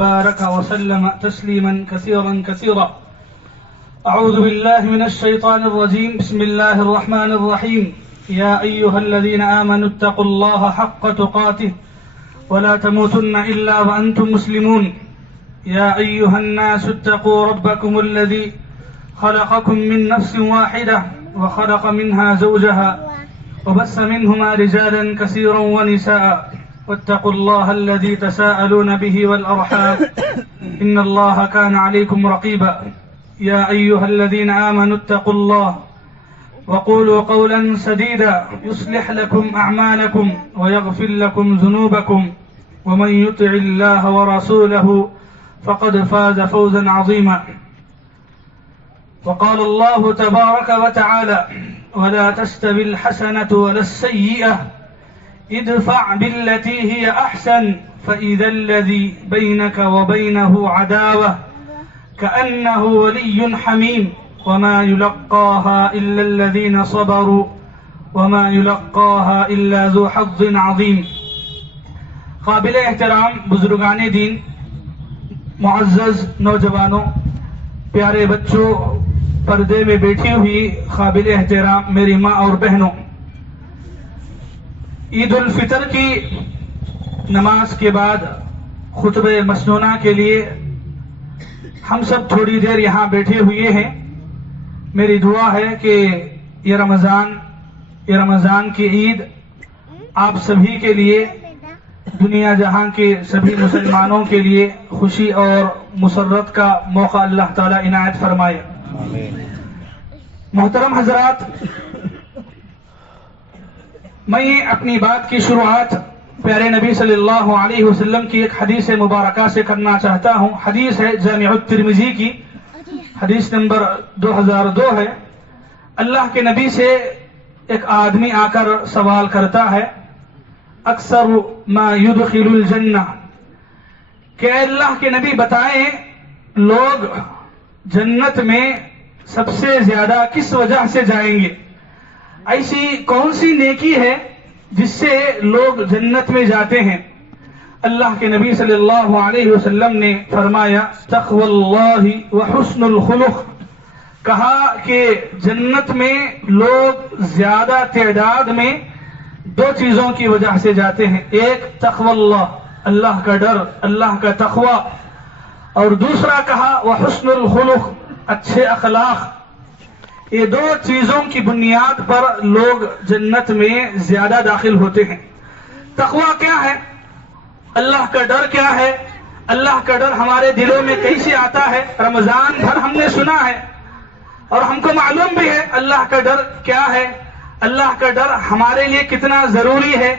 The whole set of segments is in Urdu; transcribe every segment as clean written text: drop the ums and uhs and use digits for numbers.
بارك وسلم تسليما كثيرا. أعوذ بالله من الشيطان الرجيم. بسم الله الرحمن الرحيم. يا أيها الذين آمنوا اتقوا الله حق تقاته ولا تموتن إلا وأنتم مسلمون. يا أيها الناس اتقوا ربكم الذي خلقكم من نفس واحدة وخلق منها زوجها وبث منهما رجالا كثيرا ونساء واتقوا الله الذي تساءلون به والأرحام إن الله كان عليكم رقيبا. يا أيها الذين آمنوا اتقوا الله وقولوا قولا سديدا يصلح لكم أعمالكم ويغفر لكم ذنوبكم ومن يطع الله ورسوله فقد فاز فوزا عظيما. وقال الله تبارك وتعالى ولا تستوي الحسنة ولا السيئة ادفع بالتي هي أحسن فإذا الذي بينك وبينه عداوة كأنه ولي حميم وما يلقاها إلا الذين صبروا وما يلقاها إلا ذو حظ عظيم. قابل احترام بزرگان دین، معزز نوجوانوں، پیارے بچوں، پردے میں بیٹھی ہوئی قابل احترام میری ماں اور بہنوں، عید الفطر کی نماز کے بعد خطبہ مسنونہ کے لیے ہم سب تھوڑی دیر یہاں بیٹھے ہوئے ہیں. میری دعا ہے کہ یہ رمضان کی عید آپ سبھی کے لیے، دنیا جہاں کے سبھی مسلمانوں کے لیے خوشی اور مسرت کا موقع اللہ تعالیٰ عنایت فرمائے. محترم حضرات، میں اپنی بات کی شروعات پیارے نبی صلی اللہ علیہ وسلم کی ایک حدیث مبارکہ سے کرنا چاہتا ہوں. حدیث ہے جامع الترمذی کی، حدیث نمبر 2002 ہے. اللہ کے نبی سے ایک آدمی آ کر سوال کرتا ہے، اکثر ما يدخل الجنہ، کہ اے اللہ کے نبی بتائیں لوگ جنت میں سب سے زیادہ کس وجہ سے جائیں گے؟ ایسی کون سی نیکی ہے جس سے لوگ جنت میں جاتے ہیں؟ اللہ کے نبی صلی اللہ علیہ وسلم نے فرمایا تقوی اللہ وحسن الخلق. کہا کہ جنت میں لوگ زیادہ تعداد میں دو چیزوں کی وجہ سے جاتے ہیں. ایک تقوی اللہ، اللہ کا ڈر، اللہ کا تقوی، اور دوسرا کہا وحسن الخلق، اچھے اخلاق. یہ دو چیزوں کی بنیاد پر لوگ جنت میں زیادہ داخل ہوتے ہیں. تقوی کیا ہے؟ اللہ کا ڈر کیا ہے؟ اللہ کا ڈر ہمارے دلوں میں کیسے آتا ہے؟ رمضان بھر ہم نے سنا ہے اور ہم کو معلوم بھی ہے اللہ کا ڈر کیا ہے، اللہ کا ڈر ہمارے لیے کتنا ضروری ہے.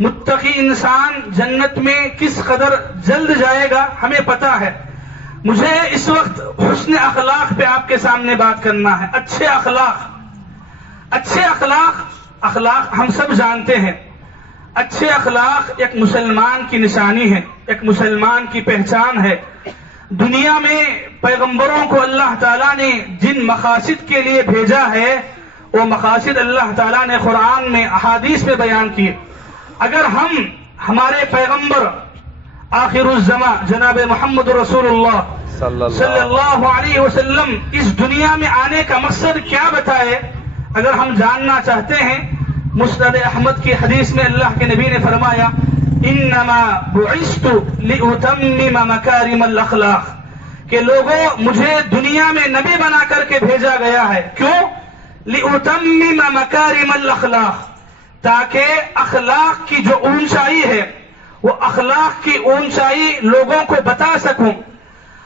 متقی انسان جنت میں کس قدر جلد جائے گا ہمیں پتا ہے. مجھے اس وقت حسن اخلاق پہ آپ کے سامنے بات کرنا ہے. اچھے اخلاق ہم سب جانتے ہیں. اچھے اخلاق ایک مسلمان کی نشانی ہے، ایک مسلمان کی پہچان ہے. دنیا میں پیغمبروں کو اللہ تعالیٰ نے جن مقاصد کے لیے بھیجا ہے وہ مقاصد اللہ تعالیٰ نے قرآن میں، احادیث میں بیان کیے. اگر ہمارے پیغمبر آخر الزماں جناب محمد رسول اللہ صلی اللہ علیہ وسلم اس دنیا میں آنے کا مقصد کیا بتائے، اگر ہم جاننا چاہتے ہیں، مسند احمد کی حدیث میں اللہ کے نبی نے فرمایا انما بعثت لاتمم مکارم الاخلاق، کہ لوگوں مجھے دنیا میں نبی بنا کر کے بھیجا گیا ہے. کیوں؟ لاتمم مکارم الاخلاق، تاکہ اخلاق کی جو اونچائی ہے وہ اخلاق کی اونچائی لوگوں کو بتا سکوں،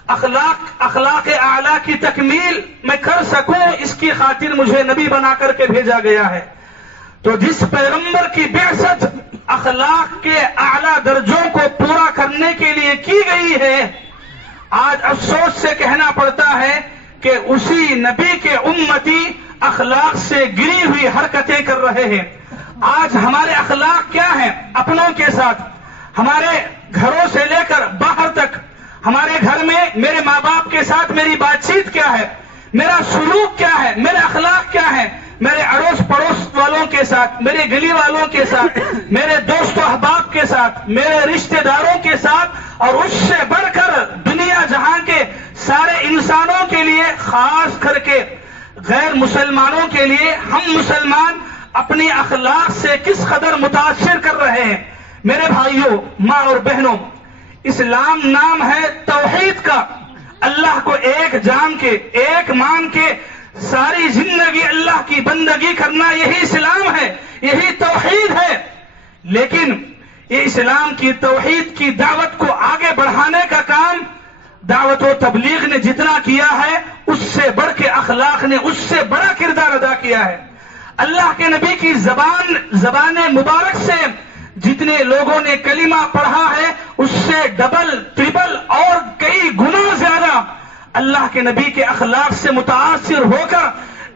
اخلاق اعلیٰ کی تکمیل میں کر سکوں، اس کی خاطر مجھے نبی بنا کر کے بھیجا گیا ہے. تو جس پیغمبر کی بعثت اخلاق کے اعلیٰ درجوں کو پورا کرنے کے لیے کی گئی ہے، آج افسوس سے کہنا پڑتا ہے کہ اسی نبی کے امتی اخلاق سے گری ہوئی حرکتیں کر رہے ہیں. آج ہمارے اخلاق کیا ہیں اپنوں کے ساتھ؟ ہمارے گھروں سے لے کر باہر تک، ہمارے گھر میں میرے ماں باپ کے ساتھ میری بات چیت کیا ہے، میرا سلوک کیا ہے، میرے اخلاق کیا ہے، میرے اڑوس پڑوس والوں کے ساتھ، میرے گلی والوں کے ساتھ، میرے دوست و احباب کے ساتھ، میرے رشتہ داروں کے ساتھ، اور اس سے بڑھ کر خاص کر کے غیر مسلمانوں کے لیے ہم مسلمان اپنی اخلاق سے کس قدر متاثر کر رہے ہیں. میرے بھائیوں، ماں اور بہنوں، اسلام نام ہے توحید کا. اللہ کو ایک جان کے، ایک مان کے ساری زندگی اللہ کی بندگی کرنا، یہی اسلام ہے، یہی توحید ہے. لیکن یہ اسلام کی توحید کی دعوت کو آگے بڑھانے کا کام دعوت و تبلیغ نے جتنا کیا ہے اس سے بڑھ کے اخلاق نے اس سے بڑا کردار ادا کیا ہے. اللہ کے نبی کی زبان مبارک سے جتنے لوگوں نے کلمہ پڑھا ہے اس سے ڈبل ٹرپل اور کئی گنا زیادہ اللہ کے نبی کے اخلاق سے متاثر ہو کر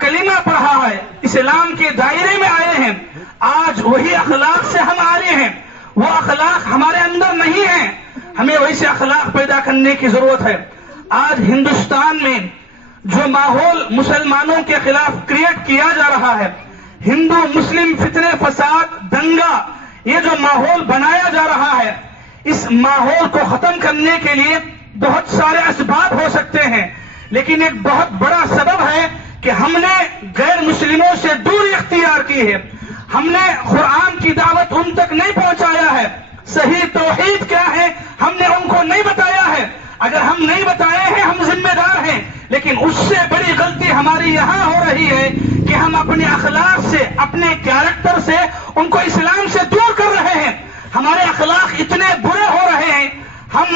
کلمہ پڑھا ہے، اسلام کے دائرے میں آئے ہیں. آج وہی اخلاق سے ہم آ رہے ہیں، وہ اخلاق ہمارے اندر نہیں ہیں، ہمیں ویسے اخلاق پیدا کرنے کی ضرورت ہے. آج ہندوستان میں جو ماحول مسلمانوں کے خلاف کریٹ کیا جا رہا ہے، ہندو مسلم فتنے فساد دنگا، یہ جو ماحول بنایا جا رہا ہے، اس ماحول کو ختم کرنے کے لیے بہت سارے اسباب ہو سکتے ہیں، لیکن ایک بہت بڑا سبب ہے کہ ہم نے غیر مسلموں سے دوری اختیار کی ہے. ہم نے قرآن کی دعوت ان تک نہیں پہنچایا ہے، صحیح توحید کیا ہے ہم نے ان کو نہیں بتایا ہے. اگر ہم نہیں بتائے ہیں ہم ذمہ دار ہیں، لیکن اس سے بڑی غلطی ہماری یہاں ہو رہی ہے کہ ہم اپنے اخلاق سے، اپنے کیریکٹر سے ان کو اسلام سے دور کر رہے ہیں. ہمارے اخلاق اتنے برے ہو رہے ہیں، ہم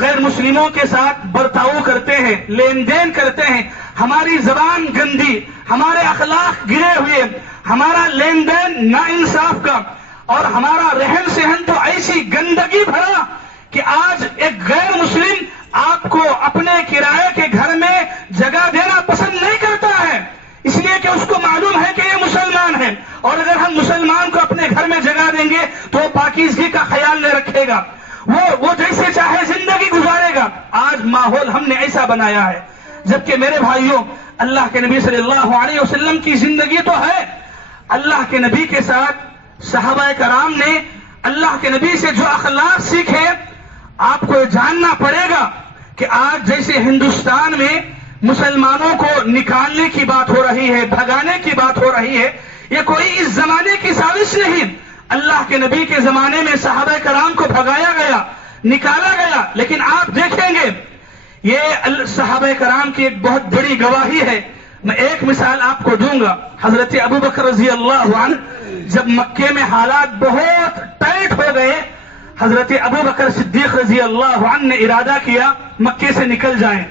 غیر مسلموں کے ساتھ برتاؤ کرتے ہیں، لین دین کرتے ہیں، ہماری زبان گندی، ہمارے اخلاق گرے ہوئے، ہمارا لین دین ناانصاف کا، اور ہمارا رہن سہن تو ایسی گندگی بھرا کہ آج ایک غیر مسلم آپ کو اپنے کرائے کے گھر میں جگہ دینا پسند نہیں کرتا ہے، اس لیے کہ اس کو معلوم ہے کہ یہ مسلمان ہے، اور اگر ہم مسلمان کو اپنے گھر میں جگہ دیں گے تو وہ پاکیزگی کا خیال نہیں رکھے گا، وہ جیسے چاہے زندگی گزارے گا. آج ماحول ہم نے ایسا بنایا ہے. جبکہ میرے بھائیوں، اللہ کے نبی صلی اللہ علیہ وسلم کی زندگی تو ہے، اللہ کے نبی کے ساتھ صحابہ کرام نے اللہ کے نبی سے جو اخلاق سیکھے، آپ کو جاننا پڑے گا کہ آج جیسے ہندوستان میں مسلمانوں کو نکالنے کی بات ہو رہی ہے، بھگانے کی بات ہو رہی ہے، یہ کوئی اس زمانے کی سازش نہیں. اللہ کے نبی کے زمانے میں صحابہ کرام کو بھگایا گیا، نکالا گیا، لیکن آپ دیکھیں گے یہ صحابہ کرام کی ایک بہت بڑی گواہی ہے. میں ایک مثال آپ کو دوں گا. حضرت ابو بکر رضی اللہ عنہ جب مکے میں حالات بہت ٹائٹ ہو گئے، حضرت ابو بکر صدیق رضی اللہ عنہ نے ارادہ کیا مکے سے نکل جائیں،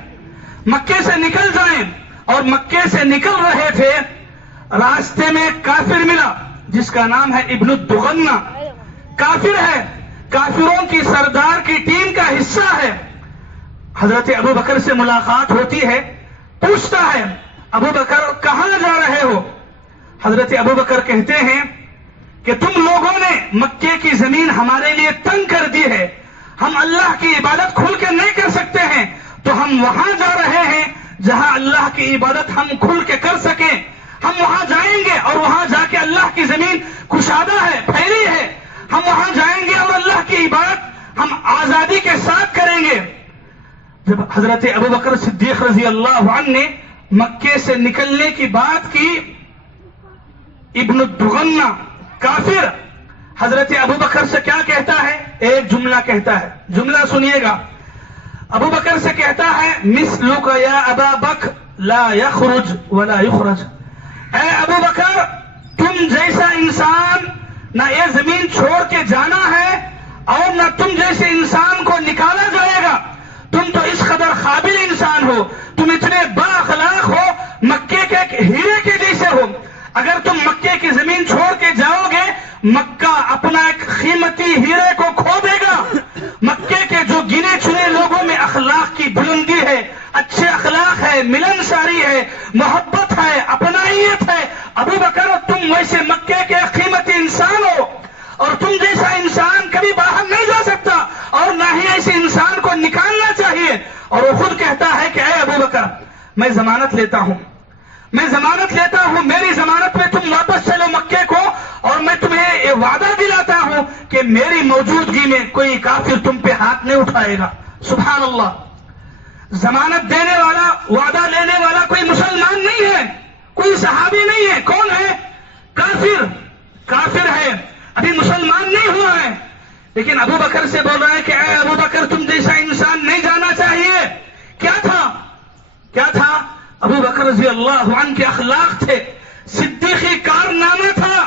مکے سے نکل جائیں. اور مکے سے نکل رہے تھے، راستے میں ایک کافر ملا جس کا نام ہے ابن الدغنہ. کافر ہے، کافروں کی سردار کی ٹیم کا حصہ ہے. حضرت ابو بکر سے ملاقات ہوتی ہے، پوچھتا ہے ابو بکر کہاں جا رہے ہو؟ حضرت ابو بکر کہتے ہیں کہ تم لوگوں نے مکے کی زمین ہمارے لیے تنگ کر دی ہے، ہم اللہ کی عبادت کھل کے نہیں کر سکتے ہیں، تو ہم وہاں جا رہے ہیں جہاں اللہ کی عبادت ہم کھل کے کر سکیں. ہم وہاں جائیں گے اور وہاں جا کے اللہ کی زمین کشادہ ہے، پھیلی ہے، ہم وہاں جائیں گے اور اللہ کی عبادت ہم آزادی کے ساتھ کریں گے. جب حضرت ابو بکر صدیق رضی اللہ عنہ نے مکے سے نکلنے کی بات کی، ابن الدغنہ کافر حضرت ابو بکر سے کیا کہتا ہے؟ ایک جملہ کہتا ہے، جملہ سنیے گا. ابو بکر سے کہتا ہے مثلک یا ابا بکر لا یخرج ولا یخرج. اے ابو بکر، تم جیسا انسان نہ یہ زمین چھوڑ کے جانا ہے اور نہ تم جیسے انسان کو نکالا جائے گا. تم تو اس قدر قابل انسان ہو، تم اتنے با اخلاق ہو، مکے کے ایک ہیرے کے جیسے ہو. اگر تم مکے کی زمین چھوڑ کے جاؤ گے، مکہ اپنا ایک قیمتی ہیرے کو کھو دے گا. مکے کے جو گنے چنے لوگوں میں اخلاق کی بلندی ہے، اچھے اخلاق ہے، ملنساری ہے، محبت ہے، اپنائیت ہے، ابو بکر تم ویسے مکے کے قیمتی انسان ہو، اور تم جیسا انسان کبھی باہر نہیں جا سکتا، اور نہ ہی ایسے انسان کو نکالنا چاہیے. اور وہ خود کہتا ہے کہ اے ابو بکر، میں ضمانت لیتا ہوں، میں ضمانت لیتا ہوں، میری ضمانت پہ تم واپس چلو مکے کو، اور میں تمہیں یہ وعدہ دلاتا ہوں کہ میری موجودگی میں کوئی کافر تم پہ ہاتھ نہیں اٹھائے گا. سبحان اللہ. ضمانت دینے والا, وعدہ لینے والا کوئی مسلمان نہیں ہے, کوئی صحابی نہیں ہے. کون ہے؟ کافر ہے, ابھی مسلمان نہیں ہوا ہے. لیکن ابو بکر سے بول رہا ہے کہ اے ابو بکر, تم جیسا انسان نہیں جانا چاہیے. کیا تھا؟ ابو بکر رضی اللہ عنہ کے اخلاق تھے, صدیقی کارنامہ تھا.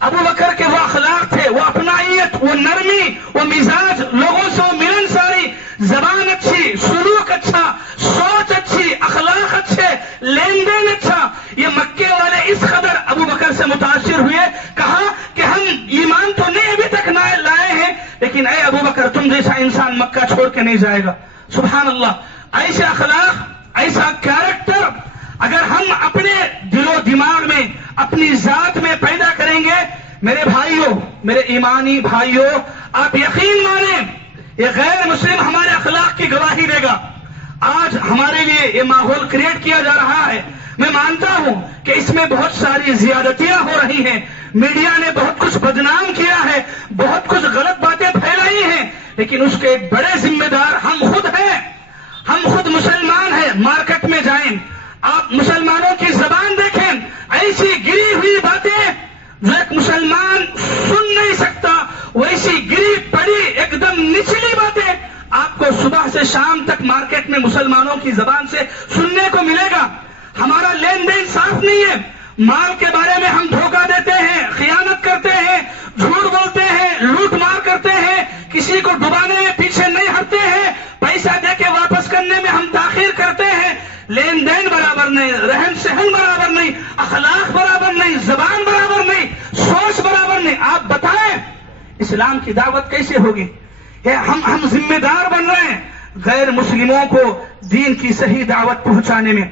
ابو بکر کے وہ اخلاق تھے, وہ اپنائیت, وہ نرمی, وہ مزاج, لوگوں سے وہ ملنساری, زبان اچھی, سلوک اچھا, سوچ اچھی, اخلاق اچھے, لین دین اچھا. یہ مکے والے اس قدر ابو بکر سے متاثر ہوئے, کہا کہ ہم ایمان تو نہیں ابھی تک لائے ہیں, لیکن اے ابو بکر تم جیسا انسان مکہ چھوڑ کے نہیں جائے گا. سبحان اللہ. ایسے اخلاق, ایسا کیریکٹر اگر ہم اپنے دل و دماغ میں, اپنی ذات میں پیدا کریں گے, میرے بھائیوں, میرے ایمانی بھائیوں, آپ یقین مانیں یہ غیر مسلم ہمارے اخلاق کی گواہی دے گا. آج ہمارے لیے یہ ماحول کریٹ کیا جا رہا ہے. میں مانتا ہوں کہ اس میں بہت ساری زیادتیاں ہو رہی ہیں, میڈیا نے بہت کچھ بدنام کیا ہے, بہت کچھ غلط باتیں پھیلائی ہیں, لیکن اس کے ایک بڑے ذمہ دار ہم خود ہیں. ہم خود مسلمان ہیں. مارکیٹ میں جائیں, آپ مسلمانوں کی زبان دیکھیں, ایسی گری ہوئی باتیں جو ایک مسلمان سن نہیں سکتا, ویسی گری پڑی ایک دم نچلی باتیں آپ کو صبح سے شام تک مارکیٹ میں مسلمانوں کی زبان سے سننے کو ملے گا. ہمارا لین دین صاف نہیں ہے. مال کے بارے میں ہم دھوکہ دیتے ہیں, خیانت کرتے ہیں, جھوٹ بولتے ہیں, لوٹ مار کرتے ہیں, کسی کو ڈبانے میں پیچھے نہیں ہٹتے ہیں, پیسہ دے کے واپس کرنے میں ہم تاخیر کرتے ہیں. لین دین برابر نہیں, رہن سہن برابر نہیں, اخلاق برابر نہیں, زبان برابر نہیں, سوچ برابر نہیں. آپ بتائیں اسلام کی دعوت کیسے ہوگی؟ ہم ذمہ دار بن رہے ہیں غیر مسلموں کو دین کی صحیح دعوت پہنچانے میں.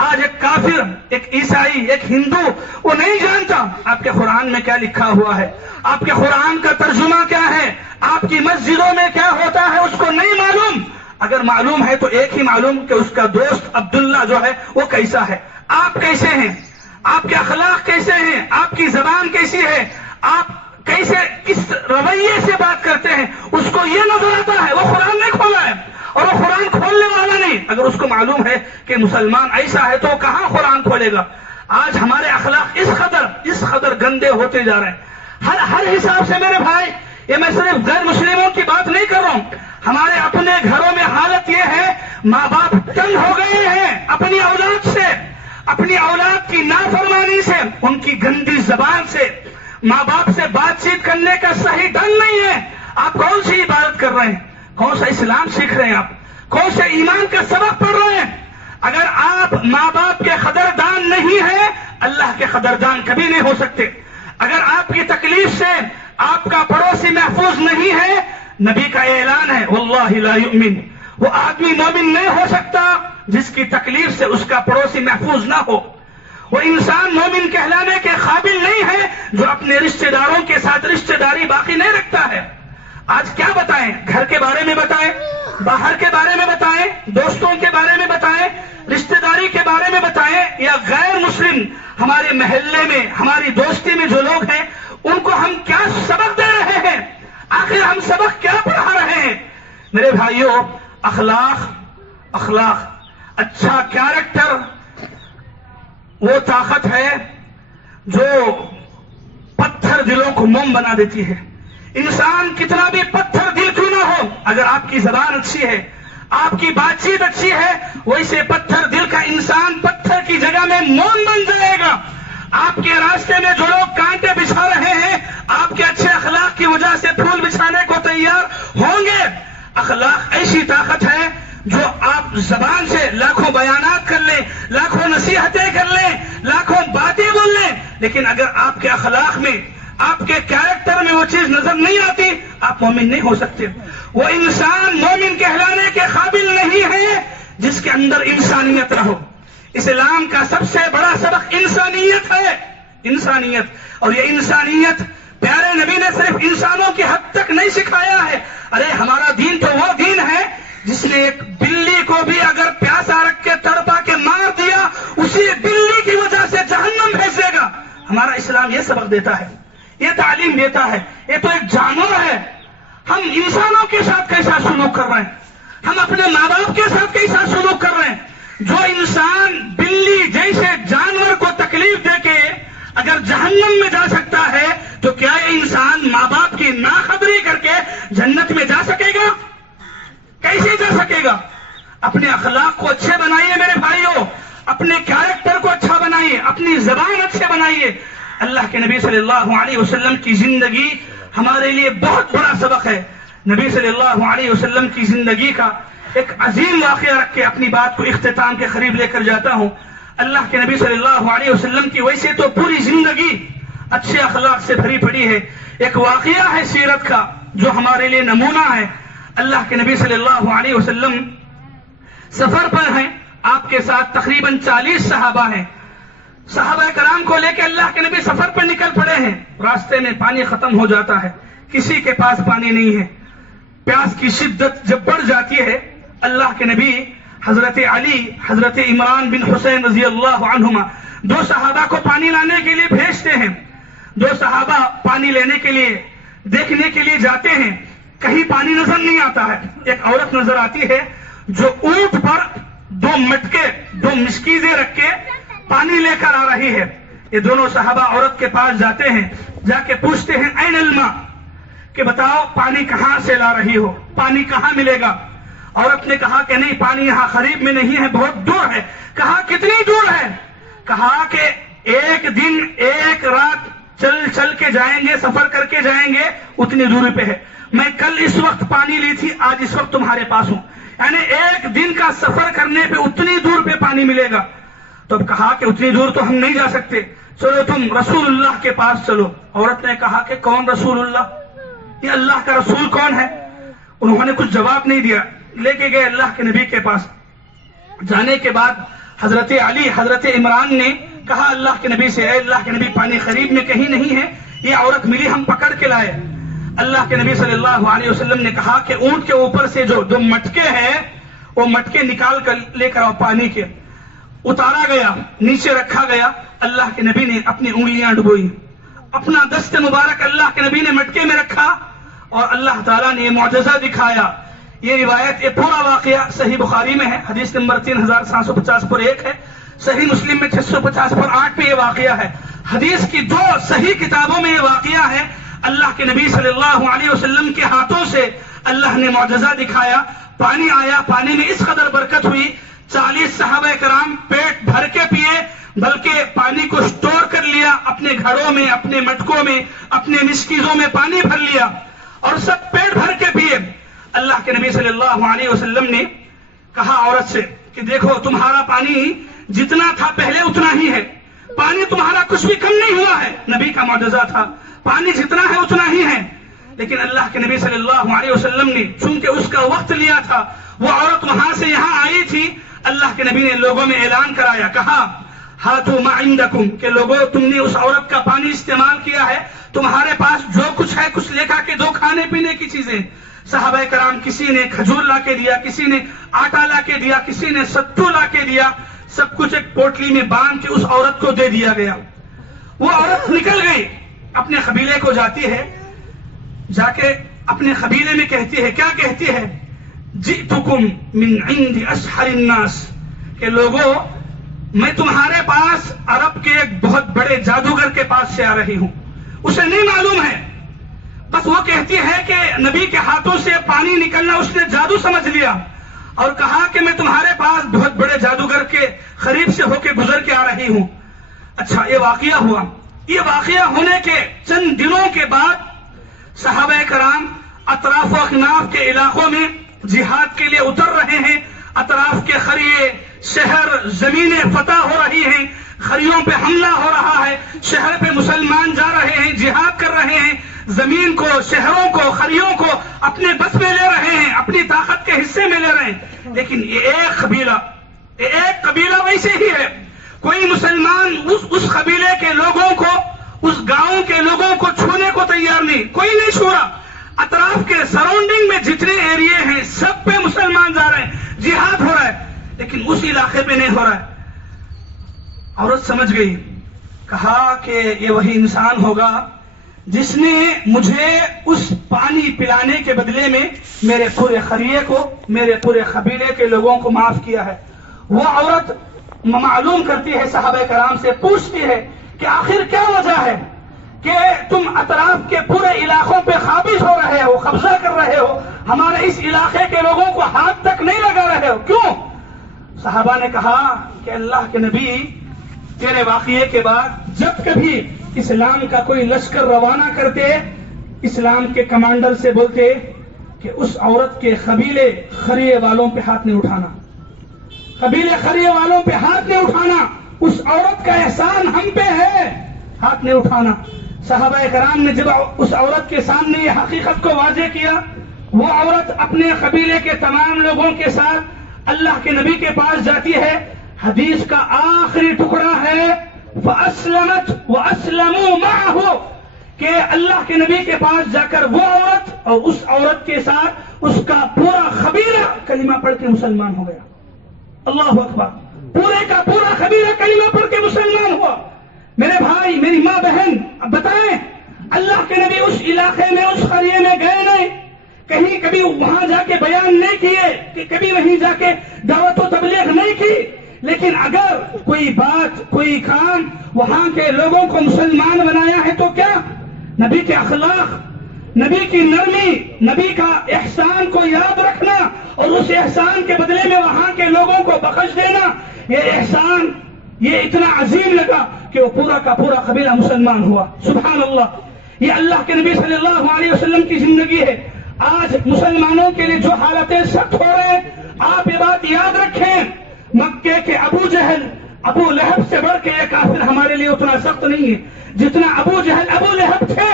آج ایک کافر, ایک عیسائی, ایک ہندو, وہ نہیں جانتا آپ کے قرآن میں کیا لکھا ہوا ہے, آپ کے قرآن کا ترجمہ کیا ہے, آپ کی مسجدوں میں کیا ہوتا ہے, اس کو نہیں معلوم. اگر معلوم ہے تو ایک ہی معلوم کہ اس کا دوست عبداللہ جو ہے وہ کیسا ہے. آپ کیسے ہیں, آپ کے اخلاق کیسے ہیں, آپ کی زبان کیسی ہے, آپ کیسے کس رویے سے بات کرتے ہیں, اس کو یہ نظر آتا ہے. وہ قرآن نہیں کھولا ہے اور وہ قرآن کھولنے والا نہیں. اگر اس کو معلوم ہے کہ مسلمان ایسا ہے تو وہ کہاں قرآن کھولے گا. آج ہمارے اخلاق اس قدر گندے ہوتے جا رہے ہیں. ہر حساب سے میرے بھائی, یہ میں صرف غیر مسلموں کی بات نہیں کر رہا ہوں, ہمارے اپنے گھروں میں حالت یہ ہے, ماں باپ تنگ ہو گئے ہیں اپنی اولاد سے, اپنی اولاد کی نافرمانی سے, ان کی گندی زبان سے. ماں باپ سے بات چیت کرنے کا صحیح ڈھنگ نہیں ہے. آپ کون سی عبادت کر رہے ہیں, کون سا اسلام سیکھ رہے ہیں, آپ کون سے ایمان کا سبق پڑھ رہے ہیں؟ اگر آپ ماں باپ کے قدردان نہیں ہیں, اللہ کے قدردان کبھی نہیں ہو سکتے. اگر آپ کی تکلیف سے آپ کا پڑوسی محفوظ نہیں ہے, نبی کا اعلان ہے واللہ لا یؤمن, وہ آدمی مومن نہیں ہو سکتا جس کی تکلیف سے اس کا پڑوسی محفوظ نہ ہو. وہ انسان مومن کہلانے کے قابل نہیں ہے جو اپنے رشتہ داروں کے ساتھ رشتہ داری باقی نہیں رکھتا ہے. آج کیا بتائیں, گھر کے بارے میں بتائیں, باہر کے بارے میں بتائیں, دوستوں کے بارے میں بتائیں, رشتہ داری کے بارے میں بتائیں, یا غیر مسلم ہمارے محلے میں, ہماری دوستی میں جو لوگ ہیں, ان کو ہم کیا سبق دے رہے ہیں, آخر ہم سبق کیا پڑھا رہے ہیں؟ میرے بھائیوں, اخلاق, اچھا کیریکٹر وہ طاقت ہے جو پتھر دلوں کو موم بنا دیتی ہے. انسان کتنا بھی پتھر دل کیوں نہ ہو, اگر آپ کی زبان اچھی ہے, آپ کی بات چیت اچھی ہے, ویسے پتھر دل کا انسان پتھر کی جگہ میں موم بن جائے گا. آپ کے راستے میں جو لوگ کانٹے بچھا رہے ہیں, آپ کے اچھے اخلاق کی وجہ سے پھول بچھانے کو تیار ہوں گے. اخلاق ایسی طاقت ہے جو آپ زبان سے لاکھوں بیانات کر لیں, لاکھوں نصیحتیں کر لیں, لاکھوں باتیں بول لیں, لیکن اگر آپ کے اخلاق میں, آپ کے کیریکٹر میں وہ چیز نظر نہیں آتی, آپ مومن نہیں ہو سکتے. وہ انسان مومن کہلانے کے قابل نہیں ہے جس کے اندر انسانیت نہ ہو. اسلام کا سب سے بڑا سبق انسانیت ہے, انسانیت. اور یہ انسانیت پیارے نبی نے صرف انسانوں کی حد تک نہیں سکھایا ہے. ارے ہمارا دین تو وہ دین ہے جس نے ایک بلی کو بھی اگر پیاسا رکھ کے تڑپا کے مار دیا, اسی بلی کی وجہ سے جہنم بھیج دے گا. ہمارا اسلام یہ سبق دیتا ہے, یہ تعلیم دیتا ہے. یہ تو ایک جانور ہے, ہم انسانوں کے ساتھ کیسا سلوک کر رہے ہیں. ہم اپنے ماں باپ کے ساتھ کیسا سلوک کر رہے ہیں. جو انسان بلی جیسے جانور کو تکلیف دے کے اگر جہنم میں جا سکتا ہے تو کیا یہ انسان ماں باپ کی ناخبری کر کے جنت میں جا سکے گا؟ کیسے جا سکے گا؟ اپنے اخلاق کو اچھے بنائیے میرے بھائیوں، اپنے کیریکٹر کو اچھا بنائیے، اپنی زبان اچھے بنائیے. اللہ کے نبی صلی اللہ علیہ وسلم کی زندگی ہمارے لیے بہت بڑا سبق ہے. نبی صلی اللہ علیہ وسلم کی زندگی کا ایک عظیم واقعہ رکھ کے اپنی بات کو اختتام کے قریب لے کر جاتا ہوں. اللہ کے نبی صلی اللہ علیہ وسلم کی ویسے تو پوری زندگی اچھے اخلاق سے بھری پڑی ہے. ایک واقعہ ہے سیرت کا جو ہمارے لیے نمونہ ہے. اللہ کے نبی صلی اللہ علیہ وسلم سفر پر ہیں، آپ کے ساتھ تقریباً 40 صحابہ ہیں. صحابہ کرام کو لے کے اللہ کے نبی سفر پر نکل پڑے ہیں. راستے میں پانی ختم ہو جاتا ہے، کسی کے پاس پانی نہیں ہے. پیاس کی شدت جب بڑھ جاتی ہے، اللہ کے نبی حضرت علی، حضرت عمران بن حسین رضی اللہ عنہما 2 صحابہ کو پانی لانے کے لیے بھیجتے ہیں. 2 صحابہ پانی لینے کے لیے دیکھنے کے لیے جاتے ہیں. کہیں پانی نظر نہیں آتا ہے. ایک عورت نظر آتی ہے جو اونٹ پر 2 مٹکے 2 مشکیزیں رکھ کے پانی لے کر آ رہی ہے. یہ دونوں صحابہ عورت کے پاس جاتے ہیں، جا کے پوچھتے ہیں این الماء، کہ بتاؤ پانی کہاں سے لا رہی ہو، پانی کہاں ملے گا؟ عورت نے کہا کہ نہیں، پانی یہاں قریب میں نہیں ہے، بہت دور ہے. کہا کتنی دور ہے؟ کہا کہ 1 دن 1 رات چل کے جائیں گے، سفر کر کے جائیں گے، اتنی دوری پہ ہے. میں کل اس وقت پانی لی تھی، آج اس وقت تمہارے پاس ہوں. یعنی 1 دن کا سفر کرنے پہ اتنی دور پہ پانی ملے گا. تو اب کہا کہ اتنی دور تو ہم نہیں جا سکتے، چلو تم رسول اللہ کے پاس چلو. عورت نے کہا کہ کون رسول اللہ؟ یہ اللہ کا رسول کون ہے؟ انہوں نے کچھ جواب نہیں دیا. لے کے گئے اللہ کے نبی کے پاس. جانے کے بعد حضرت علی، حضرت عمران نے کہا اللہ کے نبی سے، اے اللہ کے نبی پانی قریب میں کہیں نہیں ہے، یہ عورت ملی، ہم پکڑ کے لائے. اللہ کے نبی صلی اللہ علیہ وسلم نے کہا کہ اونٹ کے اوپر سے جو 2 مٹکے ہیں وہ مٹکے نکال کر لے کر آؤ. پانی کے اتارا گیا، نیچے رکھا گیا. اللہ کے نبی نے اپنی انگلیاں ڈبوئی، اپنا دست مبارک اللہ کے نبی نے مٹکے میں رکھا اور اللہ تعالیٰ نے یہ معجزہ دکھایا. یہ روایت، یہ پورا واقعہ صحیح بخاری میں ہے، حدیث نمبر 3750 پر 1 ہے. صحیح مسلم میں 650 پر 8 پہ یہ واقعہ ہے. حدیث کی 2 صحیح کتابوں میں یہ واقعہ ہے. اللہ کے نبی صلی اللہ علیہ وسلم کے ہاتھوں سے اللہ نے معجزہ دکھایا. پانی آیا، پانی میں اس قدر برکت ہوئی، 40 صحابہ کرام پیٹ بھر کے پیے، بلکہ پانی کو سٹور کر لیا، اپنے گھڑوں میں، اپنے مٹکوں میں، اپنے مشکیزوں میں پانی بھر لیا اور سب پیٹ بھر کے پیے. اللہ کے نبی صلی اللہ علیہ وسلم نے کہا عورت سے کہ دیکھو تمہارا پانی جتنا تھا پہلے اتنا ہی ہے، پانی تمہارا کچھ بھی کم نہیں ہوا ہے. نبی کا معجزہ تھا، پانی جتنا ہے اتنا ہی ہے. لیکن اللہ کے نبی صلی اللہ علیہ وسلم نے چونکہ اس کا وقت لیا تھا، وہ عورت وہاں سے یہاں آئی تھی. اللہ کے نبی نے لوگوں میں اعلان کرایا، کہا ہاتھو ما عندکم، کہ لوگوں تم نے اس عورت کا پانی استعمال کیا ہے، تمہارے پاس جو کچھ ہے کچھ لے کر کے دو کھانے پینے کی چیزیں. صحابہ کرام کسی نے کھجور لا کے دیا، کسی نے آٹا لا کے دیا، کسی نے ستو لا کے دیا، سب کچھ ایک پوٹلی میں باندھ کے اس عورت کو دے دیا گیا. وہ عورت نکل گئی، اپنے قبیلے کو جاتی ہے، جا کے اپنے قبیلے میں کہتی ہے، کیا کہتی ہے؟ جئتکم من عند اشہر الناس، کہ لوگوں میں تمہارے پاس عرب کے ایک بہت بڑے جادوگر کے پاس سے آ رہی ہوں. اسے نہیں معلوم ہے، بس وہ کہتی ہے کہ نبی کے ہاتھوں سے پانی نکلنا اس نے جادو سمجھ لیا اور کہا کہ میں تمہارے پاس بہت بڑے جادوگر کے قریب سے ہو کے گزر کے آ رہی ہوں. اچھا یہ واقعہ ہوا. یہ واقعہ ہونے کے چند دنوں کے بعد صحابہ کرام اطراف و اکناف کے علاقوں میں جہاد کے لیے اتر رہے ہیں. اطراف کے قریے، شہر، زمینیں فتح ہو رہی ہیں، خریوں پہ حملہ ہو رہا ہے، شہر پہ مسلمان جا رہے ہیں، جہاد کر رہے ہیں، زمین کو، شہروں کو، خریوں کو اپنے بس میں لے رہے ہیں، اپنی طاقت کے حصے میں لے رہے ہیں. لیکن یہ ایک قبیلہ ویسے ہی ہے. کوئی مسلمان اس قبیلے کے لوگوں کو، اس گاؤں کے لوگوں کو چھونے کو تیار نہیں، کوئی نہیں چھو رہا. اطراف کے سراؤنڈنگ میں جتنے ایریے ہیں سب پہ مسلمان جا رہے ہیں، جہاد ہو رہا ہے، لیکن اس علاقے پہ نہیں ہو رہا ہے. عورت سمجھ گئی، کہا کہ یہ وہی انسان ہوگا جس نے مجھے اس پانی پلانے کے بدلے میں میرے پورے خریے کو، میرے پورے قبیلے کے لوگوں کو معاف کیا ہے۔ وہ عورت معلوم کرتی ہے، صحابہ کرام سے پوچھتی ہے کہ آخر کیا وجہ ہے کہ تم اطراف کے پورے علاقوں پہ قابض ہو رہے ہو، قبضہ کر رہے ہو، ہمارے اس علاقے کے لوگوں کو ہاتھ تک نہیں لگا رہے ہو، کیوں؟ صحابہ نے کہا کہ اللہ کے نبی، تیرے واقعے کے بعد جب کبھی اسلام کا کوئی لشکر روانہ کرتے، اسلام کے کمانڈر سے بولتے کہ اس عورت کے قبیلے خریے والوں پہ ہاتھ نہیں اٹھانا، قبیلے خریے والوں پہ ہاتھ نہیں اٹھانا، اس عورت کا احسان ہم پہ ہے، ہاتھ نہیں اٹھانا۔ صحابہ کرام نے جب اس عورت کے سامنے یہ حقیقت کو واضح کیا، وہ عورت اپنے قبیلے کے تمام لوگوں کے ساتھ اللہ کے نبی کے پاس جاتی ہے۔ حدیث کا آخری ٹکڑا ہے فَأَسْلَمَتْ وَأَسْلَمُوا مَعَهُ، کہ اللہ کے نبی کے پاس جا کر وہ عورت اور اس عورت کے ساتھ اس کا پورا قبیلہ کلمہ پڑھ کے مسلمان ہو گیا۔ اللہ اکبر، پورے کا پورا قبیلہ کلمہ پڑھ کے مسلمان ہوا۔ میرے بھائی، میری ماں بہن، اب بتائیں، اللہ کے نبی اس علاقے میں، اس قریے میں گئے نہیں، کہیں کبھی وہاں جا کے بیان نہیں کیے، کہ کبھی وہیں جا کے دعوت و تبلیغ نہیں کی، لیکن اگر کوئی بات، کوئی کام وہاں کے لوگوں کو مسلمان بنایا ہے تو کیا نبی کے اخلاق، نبی کی نرمی، نبی کا احسان کو یاد رکھنا اور اس احسان کے بدلے میں وہاں کے لوگوں کو بخش دینا، یہ احسان یہ اتنا عظیم لگا کہ وہ پورا کا پورا قبیلہ مسلمان ہوا۔ سبحان اللہ، یہ اللہ کے نبی صلی اللہ علیہ وسلم کی زندگی ہے۔ آج مسلمانوں کے لیے جو حالتیں سخت ہو رہے ہیں، آپ یہ بات یاد رکھیں، مکے کے ابو جہل، ابو لہب سے بڑھ کے یہ کافر ہمارے لیے اتنا سخت نہیں ہے جتنا ابو جہل، ابو لہب تھے،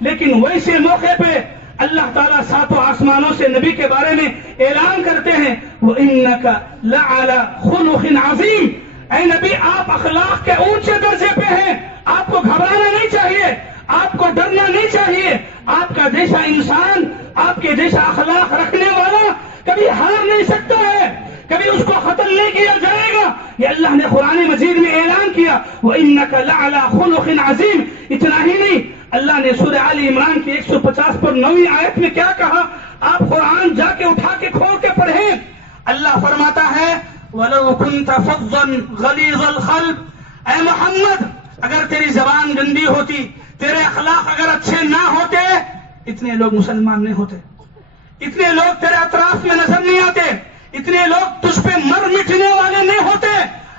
لیکن ویسے موقع پہ اللہ تعالیٰ ساتوں آسمانوں سے نبی کے بارے میں اعلان کرتے ہیں وَإِنَّكَ لَعَلَى خُلُقٍ عَظِيمٍ، اے نبی آپ اخلاق کے اونچے درجے پہ ہیں، آپ کو گھبرانا نہیں چاہیے، آپ کو ڈرنا نہیں چاہیے، آپ کا جیسا انسان، آپ کے جیسا اخلاق رکھنے والا کبھی ہار نہیں سکتا ہے، کبھی اس کو ختم نہیں کیا جائے گا۔ یہ اللہ نے قرآن مجید میں اعلان کیا وَإِنَّكَ لَعَلَى خُلُقٍ عَظِيمٍ۔ اتنا ہی نہیں، اللہ نے سورہ آل عمران کی 150 پر 9ویں آیت میں کیا کہا؟ آپ قرآن جا کے اٹھا کے کھول کے پڑھیں، اللہ فرماتا ہے وَلَوْ كُنْتَ فَظًّا غَلِيظَ الْقَلْبِ، اے محمد اگر تیری زبان گندی ہوتی، تیرے اخلاق اگر اچھے نہ ہوتے، اتنے لوگ مسلمان نہیں ہوتے، اتنے لوگ تیرے اطراف میں نظر نہیں آتے، اتنے لوگ تجھ پہ مر مٹنے والے نہیں ہوتے۔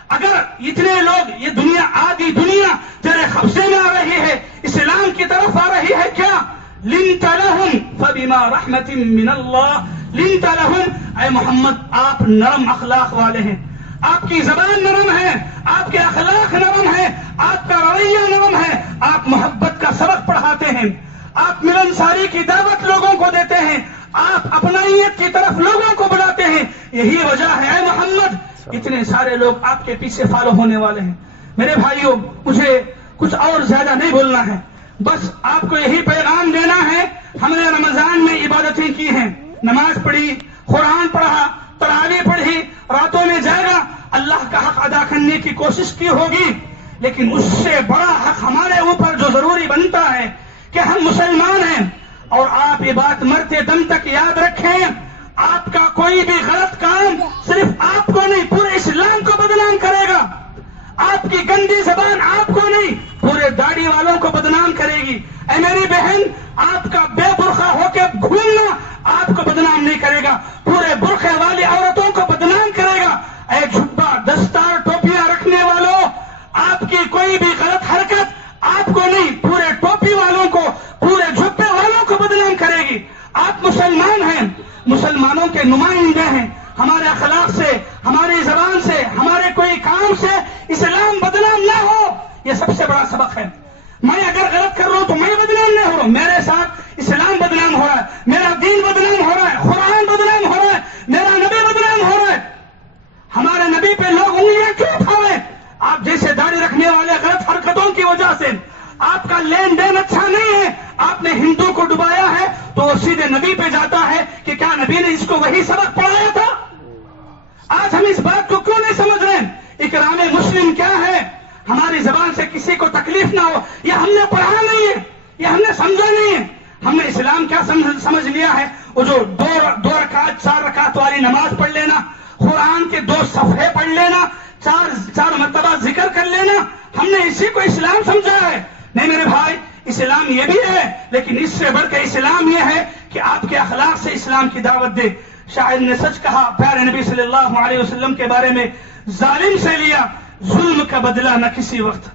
اگر اتنے لوگ، یہ دنیا، آدھی دنیا تیرے قبضے میں آ رہی ہے، اسلام کی طرف آ رہی ہے، کیا لنت لہم فبما رحمت من اللہ لنت لہم، اے محمد آپ نرم اخلاق والے ہیں، آپ کی زبان نرم ہے، آپ کے اخلاق نرم ہے، آپ کا رویہ نرم ہے، آپ محبت کا سبق پڑھاتے ہیں، آپ ملنساری کی دعوت لوگوں کو دیتے ہیں، آپ اپنائیت کی طرف لوگوں کو بلاتے ہیں، یہی وجہ ہے اے محمد اتنے سارے لوگ آپ کے پیچھے فالو ہونے والے ہیں۔ میرے بھائیوں، مجھے کچھ اور زیادہ نہیں بولنا ہے، بس آپ کو یہی پیغام دینا ہے۔ ہم نے رمضان میں عبادتیں کی ہیں، نماز پڑھی، قرآن پڑھا، تراویح پڑھی، راتوں میں جاگا، اللہ کا حق ادا کرنے کی کوشش کی ہوگی، لیکن اس سے بڑا حق ہمارے اوپر جو ضروری بنتا ہے کہ ہم مسلمان ہیں، اور آپ یہ بات مرتے دم تک یاد رکھیں، آپ کا کوئی بھی غلط کام صرف آپ کو نہیں پورے اسلام کو بدنام کرے گا، آپ کی گندی زبان آپ کو نہیں پورے داڑھی والوں کو بدنام کرے گی۔ اے میری بہن، آپ کا بے برقع ہو کے گھومنا آپ کو بدنام نہیں کرے گا، پورے برقعے والی عورتوں کو بدنام کرے گا۔ اے جھبا، دستار، ٹوپیاں رکھنے والوں، آپ کی کوئی بھی غلط حرکت آپ کو نہیں پورے ٹوپی والوں کو، پورے جھبے والوں کو بدنام کرے گی۔ آپ مسلمان ہیں، مسلمانوں کے نمائندے ہیں، ہمارے اخلاق سے، ہماری زبان سے، ہمارے کوئی کام سے اسلام بدنام نہ ہو، یہ سب سے بڑا سبق ہے۔ میں اگر غلط کر رہا ہوں تو میں بدنام نہیں ہو رہا ہوں، میرے ساتھ اسلام بدنام ہو رہا ہے، میرا دین بدنام ہو رہا ہے، قرآن بدنام ہو رہا ہے، میرا نبی بدنام ہو رہا ہے۔ ہمارے نبی پہ لوگ انگلیاں کیوں اٹھا رہے ہیں؟ آپ جیسے داڑھی رکھنے والے غلط حرکتوں کی وجہ سے، آپ کا لین دین اچھا نہیں ہے، آپ نے ہندو کو ڈبایا ہے تو وہ سیدھے نبی پہ جاتا ہے کہ کیا نبی نے اس کو وہی سبق پڑھایا تھا؟ آج ہم اس بات کو کیوں نہیں سمجھ رہے ہیں؟ اکرام مسلم کیا ہے؟ ہماری زبان سے کسی کو تکلیف نہ ہو، یہ ہم نے پڑھا نہیں ہے، یہ ہم نے سمجھا نہیں ہے۔ ہم نے اسلام کیا سمجھ لیا ہے؟ وہ جو دو رکعت 4 رکعت والی نماز پڑھ لینا، قرآن کے 2 صفحے پڑھ لینا، 4 مرتبہ ذکر کر لینا، ہم نے اسی کو اسلام سمجھا ہے؟ نہیں میرے بھائی، اسلام یہ بھی ہے، لیکن اس سے بڑھ کے اسلام یہ ہے کہ آپ کے اخلاق سے اسلام کی دعوت دے۔ شاعر نے سچ کہا پیارے نبی صلی اللہ علیہ وسلم کے بارے میں، ظالم سے لیا ظلم کا بدلہ نہ کسی وقت،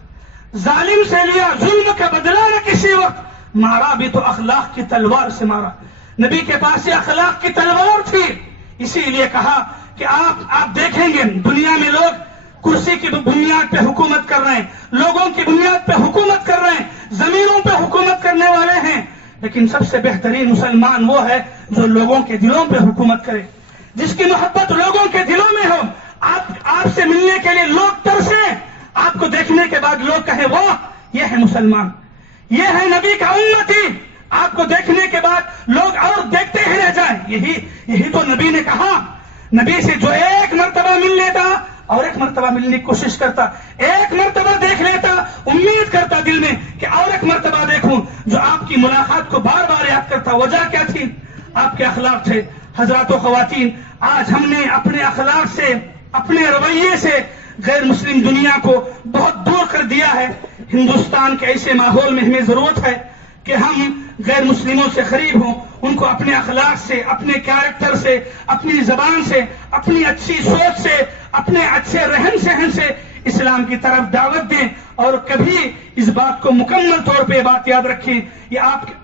ظالم سے لیا ظلم کا بدلہ نہ کسی وقت، مارا بھی تو اخلاق کی تلوار سے مارا۔ نبی کے پاس یہ اخلاق کی تلوار تھی، اسی لیے کہا کہ آپ دیکھیں گے دنیا میں لوگ کرسی کی بنیاد پہ حکومت کر رہے ہیں، لوگوں کی بنیاد پہ حکومت کر رہے ہیں، زمینوں پہ حکومت کرنے والے ہیں، لیکن سب سے بہترین مسلمان وہ ہے جو لوگوں کے دلوں پہ حکومت کرے، جس کی محبت لوگوں کے دلوں میں ہو۔ آپ سے ملنے کے لیے لوگ ترسیں، آپ کو دیکھنے کے بعد لوگ کہیں واہ یہ ہے مسلمان، یہ ہے نبی کا امتی، آپ کو دیکھنے کے بعد لوگ اور دیکھتے ہی رہ جائیں۔ یہی تو نبی نے کہا، نبی سے جو ایک مرتبہ مل لیتا اور ایک مرتبہ ملنے کی کوشش کرتا، ایک مرتبہ دیکھ لیتا، امید کرتا دل میں کہ اور ایک مرتبہ دیکھوں، جو آپ کی ملاقات کو بار بار یاد کرتا۔ وجہ کیا تھی؟ آپ کے اخلاق تھے۔ حضرات و خواتین، آج ہم نے اپنے اخلاق سے، اپنے رویے سے غیر مسلم دنیا کو بہت دور کر دیا ہے۔ ہندوستان کے ایسے ماحول میں ہمیں ضرورت ہے کہ ہم غیر مسلموں سے قریب ہوں، ان کو اپنے اخلاق سے، اپنے کیریکٹر سے، اپنی زبان سے، اپنی اچھی سوچ سے، اپنے اچھے رہن سہن سے اسلام کی طرف دعوت دیں۔ اور کبھی اس بات کو مکمل طور پہ بات یاد رکھیں، یہ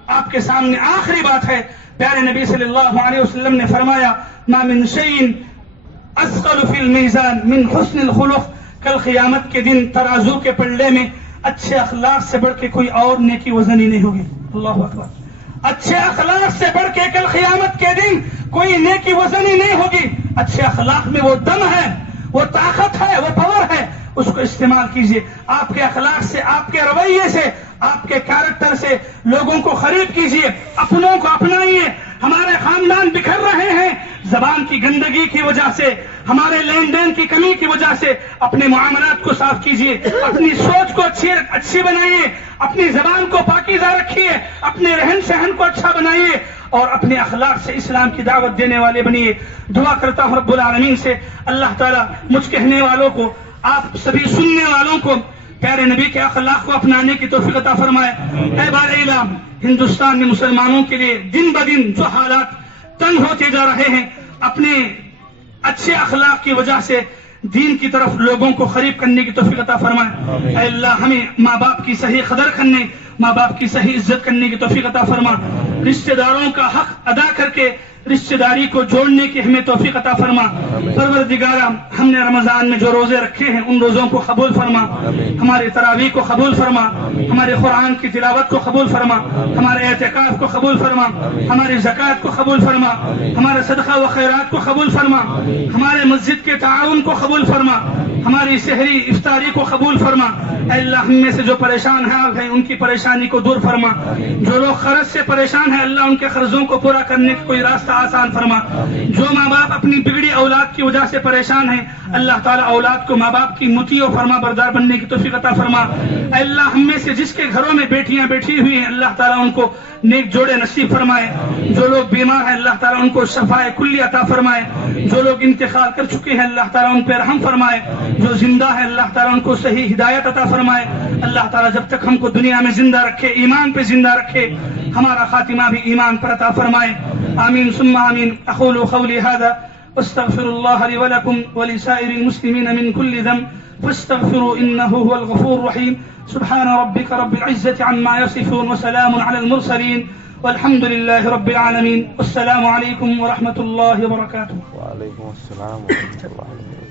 آپ کے سامنے آخری بات ہے۔ پیارے نبی صلی اللہ علیہ وسلم نے فرمایا ما من شیء اثقل فی المیزان من حسن الخلق، کل قیامت کے دن ترازو کے پلڑے میں اچھے اخلاق سے بڑھ کے کوئی اور نیکی وزنی نہیں ہوگی۔ اللہ اکبر، اچھے اخلاق سے بڑھ کے کل قیامت کے دن کوئی نیکی وزنی نہیں ہوگی۔ اچھے اخلاق میں وہ دم ہے، وہ طاقت ہے، وہ پاور ہے، اس کو استعمال کیجئے۔ آپ کے اخلاق سے، آپ کے رویے سے، آپ کے کیریکٹر سے لوگوں کو قریب کیجئے، اپنوں کو اپنائیے۔ ہمارے خاندان بکھر رہے ہیں زبان کی گندگی کی وجہ سے، ہمارے لین دین کی کمی کی وجہ سے۔ اپنے معاملات کو صاف کیجئے، اپنی سوچ کو اچھی بنائیے، اپنی زبان کو پاکیزہ رکھیے، اپنے رہن سہن کو اچھا بنائیے، اور اپنے اخلاق سے اسلام کی دعوت دینے والے بنیے۔ دعا کرتا ہوں رب العالمین سے اللہ تعالیٰ مجھ کہنے والوں کو، آپ سبھی سننے والوں کو پیارے نبی کے اخلاق کو اپنانے کی توفیق عطا فرمائے۔ اے بار الہ، ہندوستان میں مسلمانوں کے لیے دن بدن جو حالات تنگ ہوتے جا رہے ہیں، اپنے اچھے اخلاق کی وجہ سے دین کی طرف لوگوں کو قریب کرنے کی توفیق عطا فرمائے۔ اے اللہ، ہمیں ماں باپ کی صحیح قدر کرنے، ماں باپ کی صحیح عزت کرنے کی توفیق عطا فرما۔ رشتہ داروں کا حق ادا کر کے رشتہ داری کو جوڑنے کی ہمیں توفیق عطا فرما۔ پروردگارا، ہم نے رمضان میں جو روزے رکھے ہیں ان روزوں کو قبول فرما، ہمارے تراویح کو قبول فرما، ہمارے قرآن کی تلاوت کو قبول فرما، ہمارے اعتکاف کو قبول فرما، ہماری زکوٰۃ کو قبول فرما، ہمارے صدقہ و خیرات کو قبول فرما، ہمارے مسجد کے تعاون کو قبول فرما، ہماری سحری افطاری کو قبول فرما۔ اے اللہ، ہم میں سے جو پریشان ہیں ان کی پریشانی کو دور فرما، جو لوگ قرض سے پریشان ہیں اللہ ان کے قرضوں کو پورا کرنے کا کوئی راستہ آسان فرما۔ جو ماں باپ اپنی بگڑی اولاد کی وجہ سے پریشان ہیں اللہ تعالیٰ اولاد کو ماں باپ کی مطیع و فرما بردار بننے کی توفیق عطا فرما۔ اے اللہ، ہم میں سے جس کے گھروں میں بیٹیاں بیٹھی ہوئی ہیں اللہ تعالیٰ ان کو نیک جوڑے نصیب فرمائے۔ جو لوگ بیمار ہیں اللہ تعالیٰ ان کو شفاء کلی عطا فرمائے۔ جو لوگ انتقال کر چکے ہیں اللہ تعالیٰ ان پہ رحم فرمائے۔ جو زندہ ہے اللہ تعالیٰ ان کو صحیح ہدایت عطا فرمائے۔ اللہ تعالیٰ جب تک ہم کو دنیا میں زندہ رکھے، ایمان پہ زندہ رکھے، ہمارا خاتمہ بھی ایمان پر عطا فرمائے۔ آمین ثم آمین۔ اقول قولی هذا واستغفر الله لي ولكم ولسائر المسلمين من كل ذنب فاستغفروا إنه هو الغفور الرحيم۔ سبحان ربك رب العزة عما يصفون وسلام على المرسلين والحمد لله رب العالمين۔ والسلام عليكم ورحمة الله وبركاته۔ وعليكم السلام ورحمة الله وبركاته۔